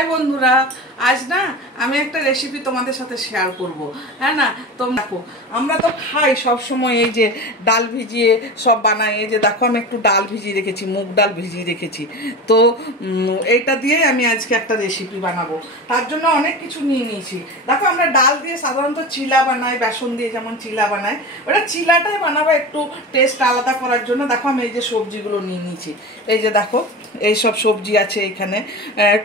High বন্ধুরা, আজ না আমি একটা রেসিপি তোমাদের সাথে শেয়ার করব। হ্যাঁ না, তোমরা দেখো আমরা তো খাই সব সময় এই যে ডাল ভিজিয়ে সব বানাই। এই যে দেখো আমি একটু ডাল ভিজিয়ে রেখেছি, মুগ ডাল ভিজিয়ে রেখেছি। তো এইটা দিয়ে আমি আজকে একটা রেসিপি বানাবো। তার জন্য অনেক কিছু নিয়ে নিয়েছি। দেখো আমরা ডাল দিয়ে সাধারণত চিলা বানাই, বেসন দিয়ে যেমন চিলা বানাই, ওটা চিলাটাই বানাবো একটু টেস্ট আলাদা করার জন্য। দেখো আমি এই যে সবজিগুলো নিয়ে নিয়েছি। এই যে দেখো এই সব সবজি আছে, এখানে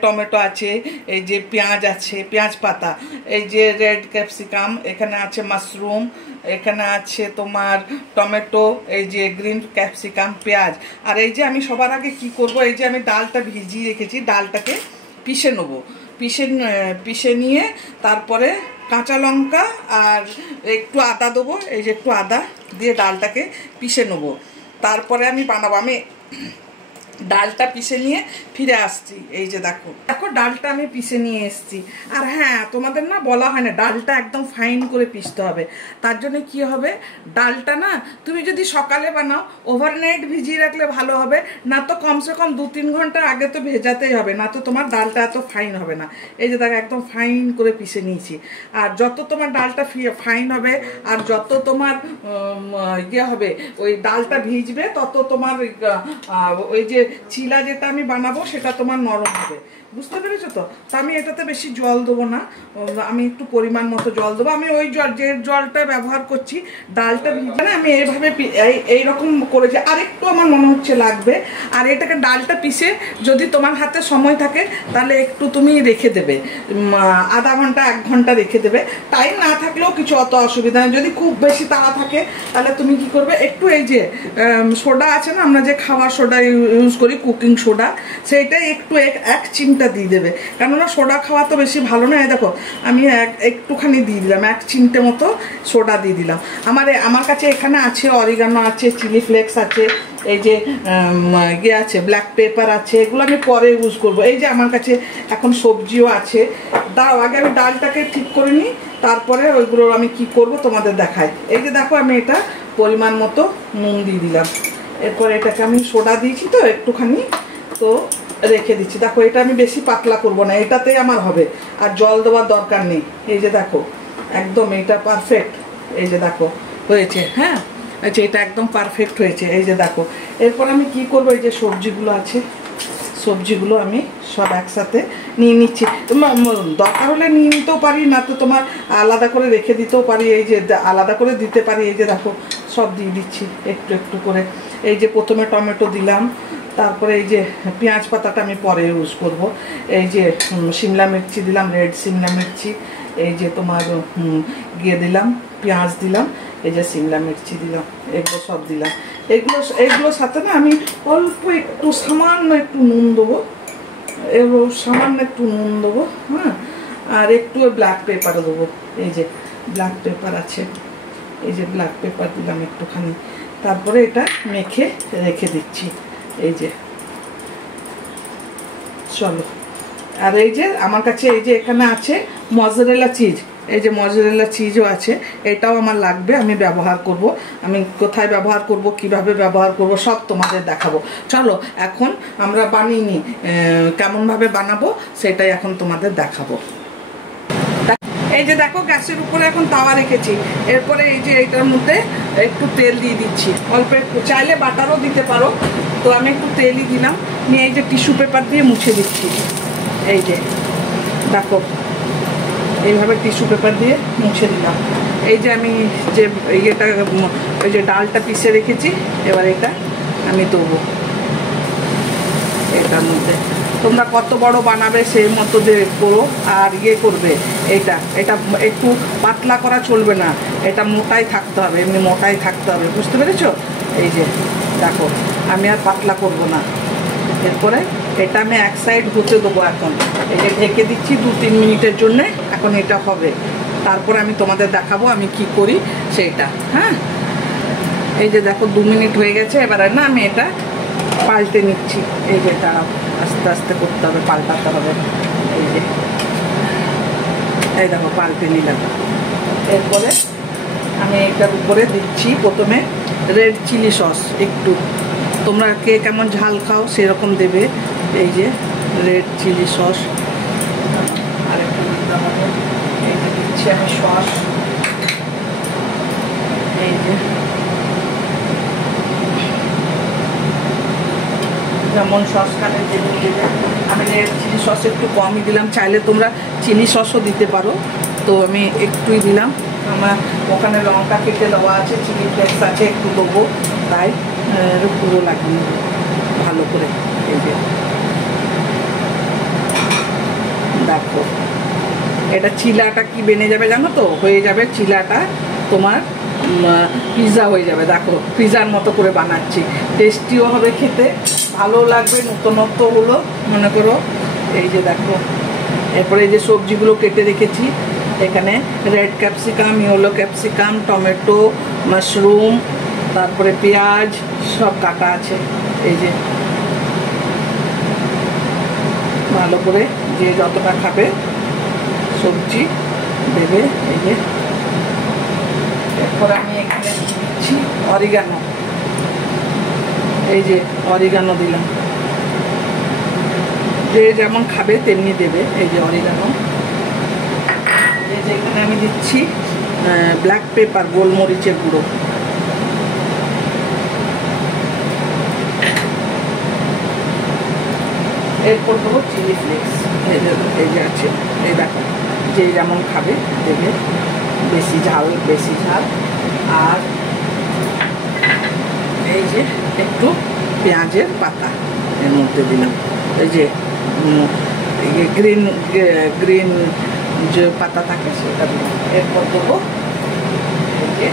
টমেটো আছে, এই যে পেঁয়াজ আছে, পেঁয়াজ পাতা, এই যে রেড ক্যাপসিকাম, এখানে আছে মাশরুম, এখানে আছে তোমার টমেটো, এই যে গ্রিন ক্যাপসিকাম, পেঁয়াজ। আর এই যে আমি সবার আগে কি করব, এই যে আমি ডালটা ভিজিয়ে রেখেছি, ডালটাকে পিষে নেবো। পিষে নিয়ে তারপরে কাঁচা লঙ্কা আর একটু আদা দেবো। এই যে একটু আদা দিয়ে ডালটাকে পিষে নেবো, তারপরে আমি বানাবো। আমি ডালটা পিষে নিয়ে ফিরে আসছি। এই যে দেখো দেখো ডালটা আমি পিষে নিয়ে এসছি। আর হ্যাঁ, তোমাদের না বলা হয় না ডালটা একদম ফাইন করে পিষতে হবে। তার জন্য কি হবে, ডালটা না তুমি যদি সকালে বানাও ওভারনাইট ভিজিয়ে রাখলে ভালো হবে, না তো কমসে কম 2-3 ঘন্টা আগে তো ভেজাতেই হবে, না তো তোমার ডালটা এত ফাইন হবে না। এই যে দেখো একদম ফাইন করে পিষে নিয়েছি। আর যত তোমার ডালটা ফাইন হবে আর যত তোমার ইয়ে হবে, ওই ডালটা ভিজবে, তত তোমার ওই যে চিলা যেটা আমি বানাবো সেটা তোমার নরম হবে। বুঝতে পেরেছো তো? আমি এটাতে বেশি জল দেবো না, আমি একটু পরিমাণ মতো জল দেবো। আমি ওই যে জলটা ব্যবহার করছি ডালটা ভিজে না, আমি এইভাবে এইরকম করেছি। আর একটু আমার মনে হচ্ছে লাগবে। আর এটাকে ডালটা পিষে যদি তোমার হাতে সময় থাকে তাহলে একটু তুমি রেখে দেবে, আধা ঘন্টা 1 ঘন্টা রেখে দেবে। টাইম না থাকলেও কিছু অত অসুবিধা নেই। যদি খুব বেশি তাড়া থাকে তাহলে তুমি কি করবে, একটু এই যে সোডা আছে না, আমরা যে খাওয়ার সোডা ইউজ করি, কুকিং সোডা, সেইটাই একটু 1 চিমটা দিয়ে দেবে। কেননা সোডা খাওয়া তো বেশি ভালো না। দেখো আমি একটুখানি দিয়ে দিলাম, 1 চিমটে মতো সোডা দিয়ে দিলাম। আমার কাছে এখানে আছে অরিগানো আছে, চিলি ফ্লেক্স আছে, এই যে ইয়ে আছে ব্ল্যাক পেপার আছে, এগুলো আমি পরে ইউজ করব। এই যে আমার কাছে এখন সবজিও আছে। দাও আগে আমি ডালটাকে ঠিক করে নিই, তারপরে ওইগুলো আমি কি করব তোমাদের দেখাই। এই যে দেখো আমি এটা পরিমাণ মতো নুন দিয়ে দিলাম। এরপর এটাকে আমি সোডা দিয়েছি তো একটুখানি, তো রেখে দিচ্ছি। দেখো এটা আমি বেশি পাতলা করব না, এটাতেই আমার হবে, আর জল দেওয়ার দরকার নেই। এই যে দেখো একদম এটা পারফেক্ট। এই যে দেখো হয়েছে, হ্যাঁ আচ্ছা এটা একদম পারফেক্ট হয়েছে। এই যে দেখো এরপর আমি কি করব, এই যে সবজিগুলো আছে, সবজিগুলো আমি সব একসাথে নিয়ে নিচ্ছি। দরকার হলে নিয়ে নিতেও পারি, না তো তোমার আলাদা করে রেখে দিতেও পারি। এই যে আলাদা করে দিতে পারি। এই যে দেখো সব দিয়ে দিচ্ছি একটু একটু করে। এই যে প্রথমে টমেটো দিলাম, তারপরে এই যে পেঁয়াজ পাতাটা আমি পরে ইউজ করব। এই যে শিমলা মির্চি দিলাম, রেড শিমলা মির্চি, এই যে তোমার গিয়ে দিলাম পেঁয়াজ দিলাম, এই যে শিমলা মির্চি দিলাম, এগুলো সব দিলাম। এগুলোর সাথে না আমি অল্প একটু সামান্য একটু নুন দেবো, সামান্য একটু নুন দেবো, হ্যাঁ, আর একটু ব্ল্যাক পেপার দেবো। এই যে ব্ল্যাক পেপার আছে, এই যে ব্ল্যাক পেপার দিলাম একটুখানি। তারপরে এটা মেখে রেখে দিচ্ছি। এই যে চলো। আর এই যে আমার কাছে এই যে এখানে আছে মজরেলা চিজ, এই যে মজরেলা চিজও আছে, এটাও আমার লাগবে, আমি ব্যবহার করব। আমি কোথায় ব্যবহার করব, কিভাবে ব্যবহার করব সব তোমাদের দেখাবো। চলো এখন আমরা বানিয়ে নিই, কেমনভাবে বানাবো সেটাই এখন তোমাদের দেখাবো। এই যে দেখো গ্যাসের উপরে এখন তাওয়া রেখেছি। এরপরে এই যে এইটার মধ্যে একটু তেল দিয়ে দিচ্ছি, অল্প একটু, চাইলে বাটারও দিতে পারো। তো আমি একটু তেলই দিলাম, নিয়ে এই যে টিস্যু পেপার দিয়ে মুছে দিচ্ছি। এই যে দেখো এইভাবে টিস্যু পেপার দিয়ে মুছে দিলাম। এই যে আমি যে ইয়েটা ওই যে ডালটা পিষে রেখেছি, এবার এটা আমি দেবো এটার মধ্যে। তোমরা কত বড় বানাবে সেই মতো যে করো। আর ইয়ে করবে, এটা একটু পাতলা করা চলবে না, এটা মোটাই থাকতে হবে, এমনি মোটাই থাকতে হবে। বুঝতে পেরেছো? এই যে দেখো আমি আর পাতলা করব না। এরপরে এটা আমি এক সাইড হতে দেবো। এখন এটা ঢেকে দিচ্ছি 2-3 মিনিটের জন্যে। এখন এটা হবে, তারপর আমি তোমাদের দেখাবো আমি কি করি সেইটা। হ্যাঁ এই যে দেখো 2 মিনিট হয়ে গেছে। এবারে না আমি এটা পাল্টে নিচ্ছি। এই যে দাঁড়াও, আস্তে আস্তে করতে হবে, পাল্টাতে হবে। এই যে এই দেখো পাল্টে নিলাম। এরপরে আমি এটার উপরে দিচ্ছি প্রথমে রেড চিলি সস একটু। তোমরা কে কেমন ঝাল খাও সেরকম দেবে। এই যে রেড চিলি সস ভালো হবে। এই যে দিচ্ছি আমি সস, এই যে যেমন সস খানে যেমনি দেবে, আমি চিলি সস একটু কমই দিলাম, চাইলে তোমরা চিলি সসও দিতে পারো, তো আমি একটুই দিলাম। আমার ওখানে লঙ্কা কেটে দেওয়া আছে, চিলি ফ্লেক্স আছে, একটু দেবো, তাই পুরো লাগিয়ে ভালো করে। এই যে দেখো এটা চিলাটা কি বেনে যাবে জানো তো, হয়ে যাবে চিলাটা তোমার পিৎজা হয়ে যাবে। দেখো পিৎজার মতো করে বানাচ্ছি, টেস্টিও হবে, খেতে ভালো লাগবে, নতুনত্ব হলো মনে করো। এই যে দেখো এরপরে এই যে সবজিগুলো কেটে রেখেছি, এখানে red capsicum, yellow capsicum, tomato, mushroom, তারপরে পেঁয়াজ সব কাটা আছে। এই যে ভালো করে যে যতটা খাবে সবজি দেবে। এই যে এরপর আমি এখানে দিচ্ছি অরিগানো, এই যে অরিগানো দিলাম, যে যেমন খাবে তেমনি দেবে। এই যে অরিগানো, এই যে এখানে আমি দিচ্ছি ব্ল্যাক পেপার, গোলমরিচের গুঁড়ো, এরপর দেবো চিলি ফ্লেক্স, এই যে আছে, এই দেখো যে যেমন খাবে দেবে, বেশি ঝাল বেশি ঝাল। আর এই যে একটু পেঁয়াজের পাতা এর মধ্যে দিলাম, এই যে গ্রিন গ্রিন যে পাতা থাকে সেটা দিলাম। এরপর দেবো এই যে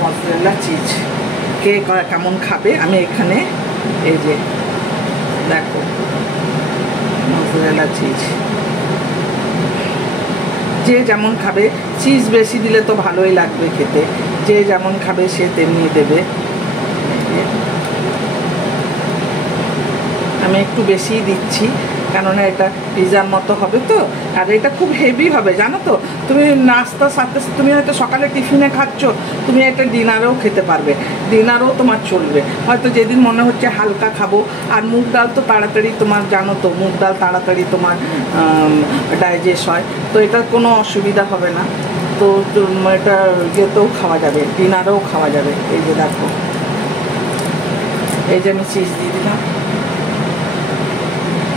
মজরেলা চিজ, কে কেমন খাবে, আমি এখানে এই যে দেখো মজরেলা চিজ, যে যেমন খাবে, চিজ বেশি দিলে তো ভালোই লাগবে খেতে, যে যেমন খাবে সে তেমনি দেবে। আমি একটু বেশিই দিচ্ছি, কেননা এটা পিৎজার মতো হবে তো, আর এটা খুব হেভি হবে জানো তো। তুমি নাস্তার সাথে তুমি হয়তো সকালে টিফিনে খাচ্ছ, তুমি এটা ডিনারেও খেতে পারবে, ডিনারেও তোমার চলবে। হয়তো যেদিন মনে হচ্ছে হালকা খাবো, আর মুগ ডাল তো তাড়াতাড়ি তোমার জানো তো, মুগ ডাল তাড়াতাড়ি তোমার ডাইজেস্ট হয়, তো এটার কোনো অসুবিধা হবে না। তো এটা ইয়েতেও খাওয়া যাবে, ডিনারেও খাওয়া যাবে। এই যে দেখো এই যে আমি চিজ দিয়ে দিলাম,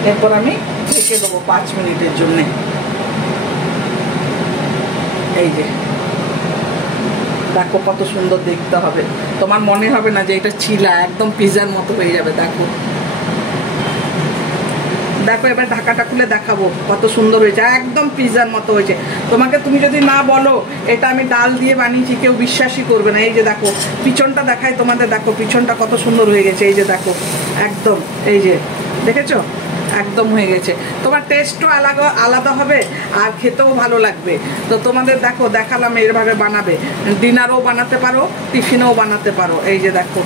এরপর আমি ঢেকে দেবো 5 মিনিটের জন্যে। এই যে দেখো কত সুন্দর দেখতে হবে, তোমার মনে হবে না যে এটা চিলা, একদম পিৎজার মতো হয়ে যাবে। দেখো দেখো এবার ঢাকাটা খুলে দেখাবো কত সুন্দর হয়েছে, একদম পিৎজার মতো হয়েছে। তোমাকে তুমি যদি না বলো এটা আমি ডাল দিয়ে বানিয়েছি, কেউ বিশ্বাসই করবে না। এই যে দেখো পিছনটা দেখায় তোমাদের, দেখো পিছনটা কত সুন্দর হয়ে গেছে। এই যে দেখো একদম, এই যে দেখেছো একদম হয়ে গেছে। তোমার টেস্টও আলাদা আলাদা হবে, আর খেতেও ভালো লাগবে। তো তোমাদের দেখো দেখালাম, এইভাবে বানাবে, ডিনারও বানাতে পারো, টিফিনেও বানাতে পারো। এই যে দেখো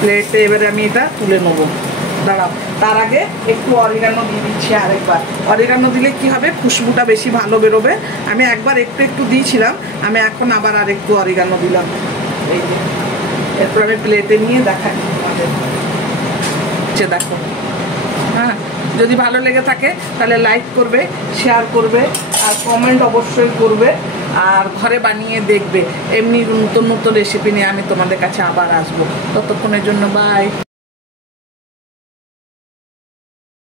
প্লেটে এবারে আমি এটা তুলে নেবো, দাঁড়াও তার আগে একটু অরিগানো দিয়ে দিচ্ছি আরেকবার। অরিগানো দিলে কি হবে, খুশবুটা বেশি ভালো বেরোবে। আমি একবার একটু একটু দিয়েছিলাম, আমি এখন আবার আর একটু অরিগানো দিলাম। এই যে এরপর আমি প্লেটে নিয়ে দেখাই তোমাদের। দেখো হ্যাঁ, যদি ভালো লেগে থাকে তাহলে লাইক করবে, শেয়ার করবে, আর কমেন্ট অবশ্যই করবে, আর ঘরে বানিয়ে দেখবে। এমনি নতুন নতুন রেসিপি নিয়ে আমি তোমাদের কাছে আবার আসবো। ততক্ষণের জন্য বাই।